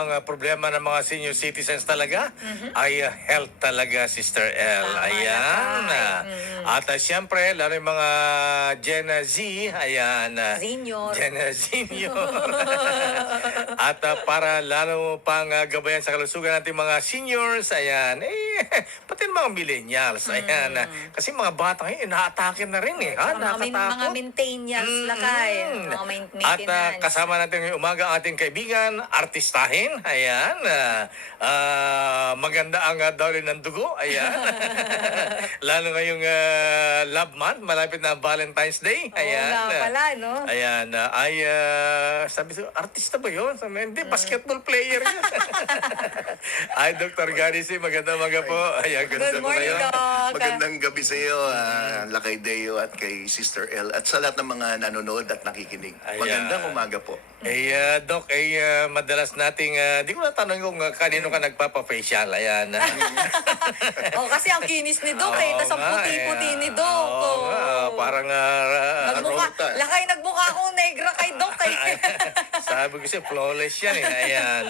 Ang problema ng mga senior citizens talaga ay health talaga, Sister L. Tama Ayan. yan, At siyempre, lalo yung mga Gen Z, ayan. Senior. Gen Senior. At para lalo pang gabayan sa kalusugan natin mga seniors, ayan, pati yung mga millennials, ayan. Kasi mga bata ngayon, inaatake na rin eh. Ha? Mga Nakakatakot. maintenance lakay. Mga At maintenance. kasama natin ngayong umaga ang ating kaibigan, artistahin. Ayan. Maganda ang daloy ng dugo. Ayan. Lalo ngayong love month, malapit na ang Valentine's Day. Ayan. Oo nga pala, no? Ayan. Sabi ko, artista ba yun? Sabi, hindi, basketball player yun. Ay, Dr. Gary C, magandang umaga po. Ayan, Good morning, Doc. Magandang gabi sa iyo, Lakay Deo at kay Sister L at sa lahat ng mga nanonood at nakikinig. Ayan. Magandang umaga po. Doc, madalas nating, di ko na tanong kung kanino ka nagpapa-facial. Ayan. Kasi ang kinis ni Doc eh. Tapos ang nga, puti-puti ni Doc. Oo nga, parang Nagmukha, Rota. lakay nagmukha akong negra kay Doc eh. sabi ko siya, flawless yan eh. Ayan.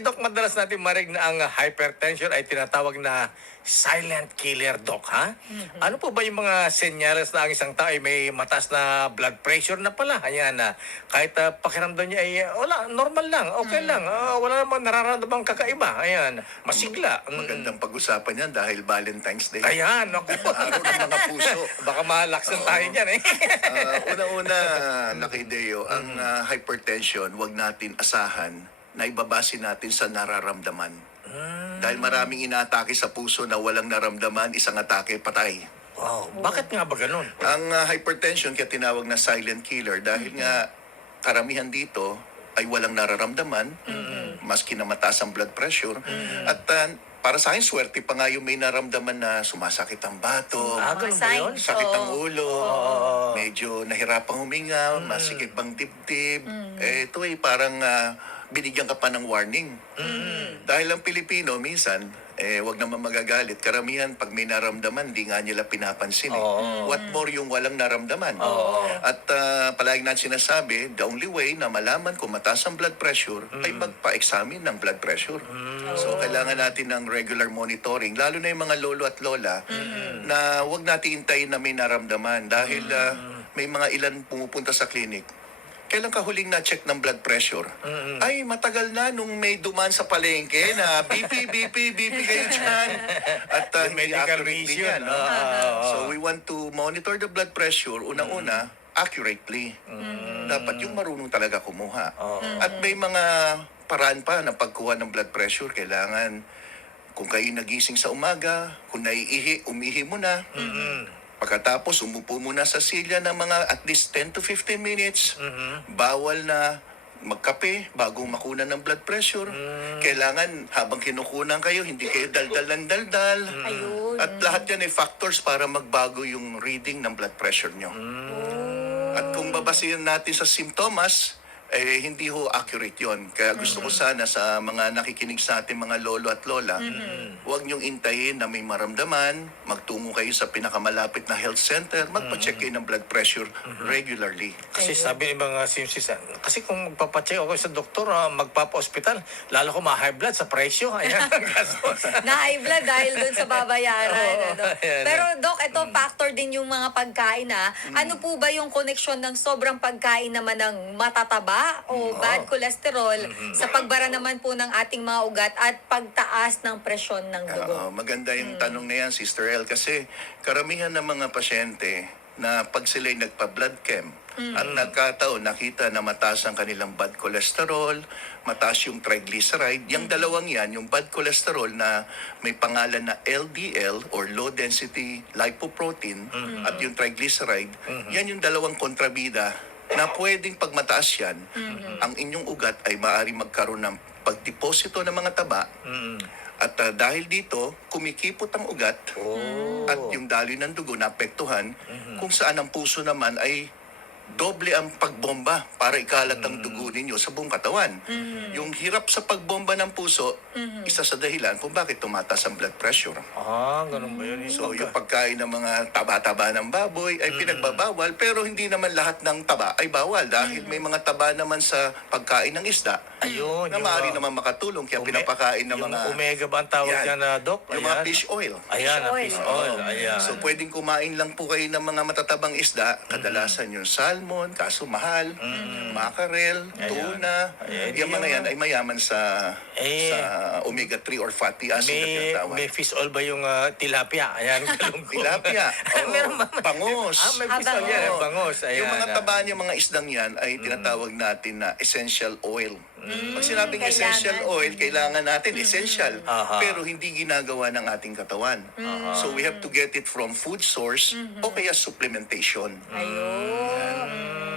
Doc, madalas natin marig na ang hypertension ay tinatawag na silent killer, Doc, ha? Ano po ba yung mga senyales na ang isang tao ay may mataas na blood pressure na pala? Ayan, kahit pakiramdam niya ay wala, normal lang, okay lang. Wala namang nararamdamang kakaiba. Ayan, masigla. Magandang pag-usapan yan dahil Valentine's Day. Ayan, okay po. Araw ng mga puso. Baka malaksan tayo dyan eh. Una-una, Lakay Deo, ang hypertension, wag natin asahan na ibabase natin sa nararamdaman. Dahil maraming inaatake sa puso na walang naramdaman, isang atake, patay. Wow, bakit nga ba ganun? Ang hypertension kaya tinawag na silent killer dahil nga karamihan dito ay walang nararamdaman, maski na mataas ang blood pressure. At para sa akin, swerte pa nga yung may naramdaman na sumasakit ang bato, Ganun ba yun? signs. sakit ang Oo. ulo, medyo nahirapang huminga, masikip ang dibdib. Ito ay parang binigyan ka pa ng warning. Dahil ang Pilipino, minsan, wag naman magagalit. Karamihan, pag may naramdaman, di nga nila pinapansin. What more yung walang naramdaman? At palagi natin sinasabi, the only way na malaman kung mataas ang blood pressure ay magpa-examine ng blood pressure. So, kailangan natin ng regular monitoring, lalo na yung mga lolo at lola, na wag natin hintayin na may naramdaman dahil may mga ilan pumupunta sa clinic. Kailan ka huling na-check ng blood pressure? Ay, matagal na nung may duman sa palengke na BP kayo dyan. At hindi Medical accurate din mission. yan, no? So, we want to monitor the blood pressure, unang-una, accurately. Dapat yung marunong talaga kumuha. At may mga paraan pa ng pagkuha ng blood pressure. Kailangan, kung kayo nagising sa umaga, kung naiihi, umihi mo na. Pagkatapos, umupo muna sa silya ng mga at least 10 to 15 minutes. Bawal na magkape bago makunan ng blood pressure. Kailangan, habang kinukunan kayo, hindi kayo daldal ng daldal. Ayun. At lahat yan ay factors para magbago yung reading ng blood pressure nyo. At kung babasihan natin sa simptomas, hindi ho accurate yon. Kaya gusto ko sana sa mga nakikinig sa ating mga lolo at lola, huwag niyong intayin na may maramdaman, magtungo kayo sa pinakamalapit na health center, magpa-check kayo ng blood pressure regularly. Kasi sabi ng mga simsis, kasi kung magpapacheck ako sa doktor, magpapa-hospital, lalo ko ma-high blood sa presyo. Ayan ang gastos. Na-high blood dahil dun sa babayaran. Oo, ano. ayan. Pero Doc, ito factor din yung mga pagkain ha. Ano po ba yung koneksyon ng sobrang pagkain naman ng matataba o bad cholesterol sa pagbara naman po ng ating mga ugat at pagtaas ng presyon ng dugo? Maganda yung tanong na yan, Sister L, kasi karamihan ng mga pasyente na pag sila'y nagpa-blood chem, at nagkataon, nakita na mataas ang kanilang bad cholesterol, mataas yung triglyceride. Yung dalawang yan, yung bad cholesterol na may pangalan na LDL or low density lipoprotein at yung triglyceride, yan yung dalawang kontrabida na pwedeng pag mataas yan, ang inyong ugat ay maaari magkaroon ng pagdeposito ng mga taba. At dahil dito, kumikipot ang ugat at yung daloy ng dugo naapektuhan, kung saan ang puso naman ay doble ang pagbomba para ikalat ang dugo ninyo sa buong katawan. Yung hirap sa pagbomba ng puso, isa sa dahilan kung bakit tumataas ang blood pressure. Ganun ba yun? So, yung pagkain ng mga taba-taba ng baboy ay pinagbabawal, pero hindi naman lahat ng taba ay bawal dahil may mga taba naman sa pagkain ng isda Ayun. na maaari naman makatulong kaya pinapakain ng yung mga omega ba ang tawag Yan. dyan, Doc? yung mga fish oil. Ayan, ang Fish fish oil. oil. Ayan. So pwedeng kumain lang po kayo ng mga matatabang isda, kadalasan yung salmon, kaso mahal, mackerel, Ayan. tuna. Ayan, Yung mga yan ay mayaman sa Eh, sa omega-3 or fatty acid na tinatawag. may fish oil ba yung tilapia? Ayan, galunggong. Tilapia. Oo. Meron ba? Bangos. May fish oil yan, Oo. bangos. Ayan. Yung mga taba niya, mga isdang yan, ay tinatawag natin na essential oil. Pag sinabing Kailangan. essential oil, kailangan natin essential. Aha. Pero hindi ginagawa ng ating katawan. So we have to get it from food source o kaya supplementation. Ayun.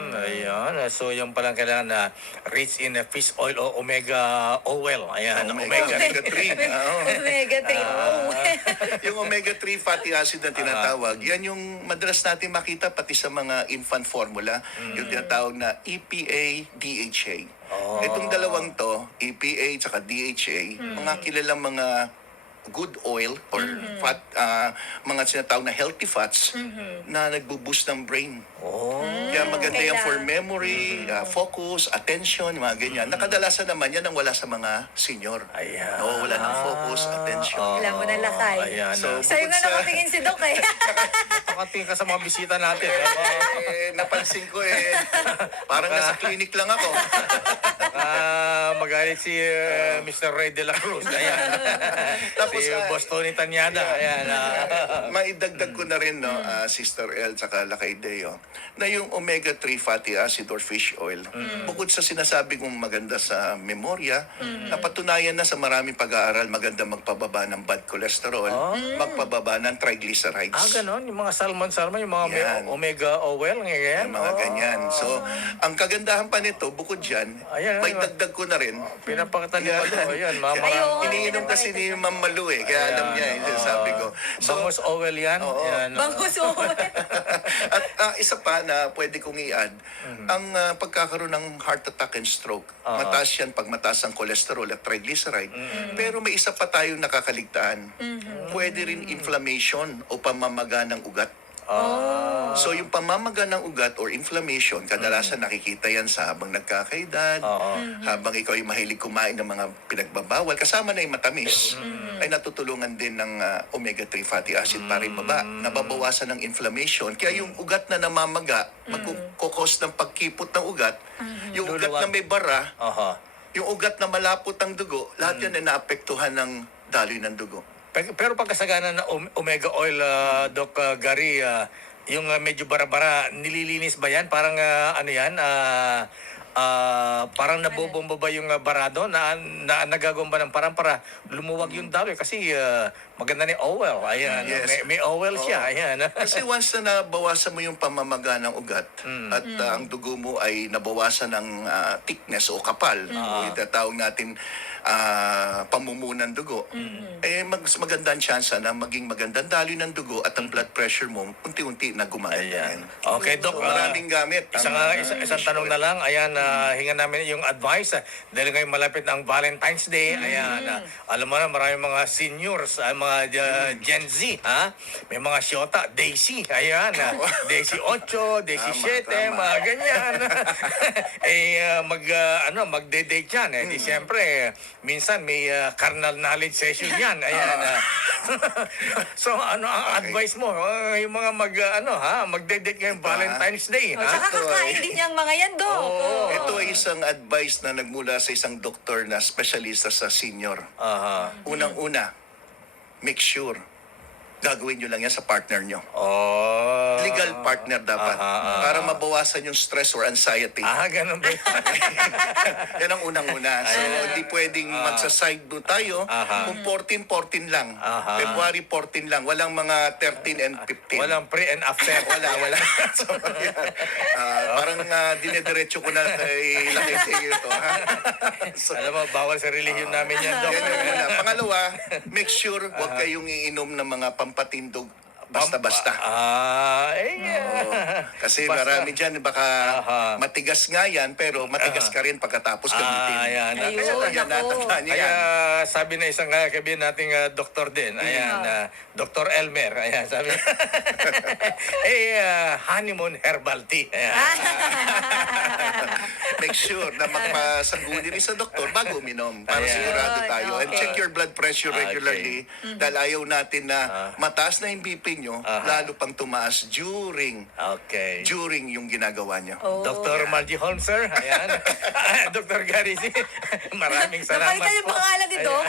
Ayan. So, yung palang kailangan na rich in fish oil o omega oil. Ayan, Omega-3. Oo. Omega-3. Oh. Yung omega-3 fatty acid na tinatawag, yan yung madalas natin makita pati sa mga infant formula, yung tinatawag na EPA, DHA. Itong dalawang to, EPA at DHA, mga kilalang mga good oil or fat, mga sinatawag na healthy fats na nagbo-boost ng brain. Oh. Kaya maganda yan for Kailangan. memory, focus, attention, mga ganyan. Nakadalasan naman yan ang wala sa mga senior. Ayan. Wala ng focus, attention. Alam mo na lakay. Ayan. So, Sa'yo nga bukod sa- nakatingin si Doc eh. Pakatingin ka sa mga bisita natin. Napansin ko parang nasa clinic lang ako. Magalit si Mr. Ray de la Cruz. Ayan. Tapos, Si Boss Tony Tanyada. Ayan. Maidagdag ko na rin, no, Sister El tsaka Lakay Deo, na yung omega-3 fatty acid or fish oil, bukod sa sinasabi kong maganda sa memorya, napatunayan na sa maraming pag-aaral, maganda magpababa ng bad cholesterol, magpababa ng triglycerides. Ganon. Yung mga salmon, yung mga may Yan. omega oil. Ngayon. Yung mga ganyan. So, ang kagandahan pa nito, bukod dyan, Ayan, may ayan. dagdag ko na rin. Pinapakatan ni Yeah. Malu. Ayan. Mga Ayun. Iniinom kasi ni Ma'am Malu kaya alam niya yung sinasabi ko. So, Bangos oil yan. Oo. Yan. Bangus mo. at isa pa na pwede kong i-add, ang pagkakaroon ng heart attack and stroke. Mataas yan pag mataas ang cholesterol at triglyceride. Pero may isa pa tayong nakakaligtaan. Pwede rin inflammation o pamamaga ng ugat. So yung pamamaga ng ugat or inflammation, kadalasan nakikita yan sa habang nagkakaedad, habang ikaw ay mahilig kumain ng mga pinagbabawal, kasama na yung matamis, ay natutulungan din ng omega-3 fatty acid para ibaba. Nababawasan ng inflammation. Kaya yung ugat na namamaga, magkukos ng pagkipot ng ugat, yung ugat Luluwag. na may bara, Aha. yung ugat na malapot ang dugo, lahat yan ay naapektuhan ng daloy ng dugo. Pero pagkasagana ng omega oil, Doc Gary, yung medyo bara-bara, nililinis ba yan? Parang ano yan? Parang nabobomba ba yung barado na nagagawin ba ng parang para lumuwag yung daloy? Kasi maganda ni oil. Ayan. Yes. May oil siya. Ayan. Kasi once na nabawasan mo yung pamamaga ng ugat at ang dugo mo ay nabawasan ng thickness o kapal, o itatawag natin pamumunan dugo, mas maganda ang chance na maging magandang daloy ng dugo at ang blood pressure mo unti-unti na gumaganda Ayan. rin. Okay, Doc. So, maraming gamit. Isang tanong na lang. Ayan, hingan namin yung advice. Dahil ngayon malapit na ang Valentine's Day. Ayan, alam mo na maraming mga seniors, mga Gen Z. May mga syota, Daisy. Ayan, Daisy 8, Daisy 7, Tama. mga ganyan. Magde-date yan. Di siyempre, minsan may carnal knowledge session yan. Ayan. So, ano ang advice mo? Yung mga magde-date ngayong Valentine's Day. O, tsaka kakain din yung mga yan, Doc. Oo. Ito ay isang advice na nagmula sa isang doktor na specialista sa senior. Aha. Unang-una, make sure gagawin nyo lang yan sa partner nyo. Oh. Legal partner dapat. Para mabawasan yung stress or anxiety. Ganun ba? Yan ang unang-una. So, hindi pwedeng magsa-side do tayo kung 14 lang. February 14 lang. Walang mga 13 and 15. Walang pre and after. Wala. So, yan. Parang dinediretso ko na kay Lakay ito. Ha? So, Alam mo, bawal sa relihiyon namin yan, Doc. yan yung una. Pangalawa, make sure huwag kayong iinom ng mga pampatindog basta-basta. Oo. Kasi Basta. marami dyan, baka Aha. matigas nga yan, pero matigas ka rin pagkatapos gamitin. Ayan. Ayun, Kaya nako. natandaan niyo Kaya yan. sabi na isang kaibigan nating doktor din, ayan, Dr. Elmer, ayan, sabi honeymoon herbal tea. Ayan. Make sure na magpasangguni rin sa doktor bago uminom para Ayan. sigurado tayo. And Okay. check your blood pressure regularly dahil ayaw natin na mataas na yung BP nyo, lalo pang tumaas during Okay. yung ginagawa nyo. Oh. Dr. Margie Holmes, sir. Ayan. Dr. Gary, maraming salamat Napalitan yung po. pangalan ni Doc.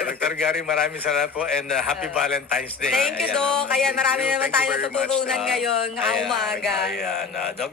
Dr. Gary, maraming salamat po and happy Valentine's Day. Thank you, Ayan. Doc. Kaya marami Thank you naman tayo very much, natutunan Doc. ngayong Ayan, umaga. Ayan. Doc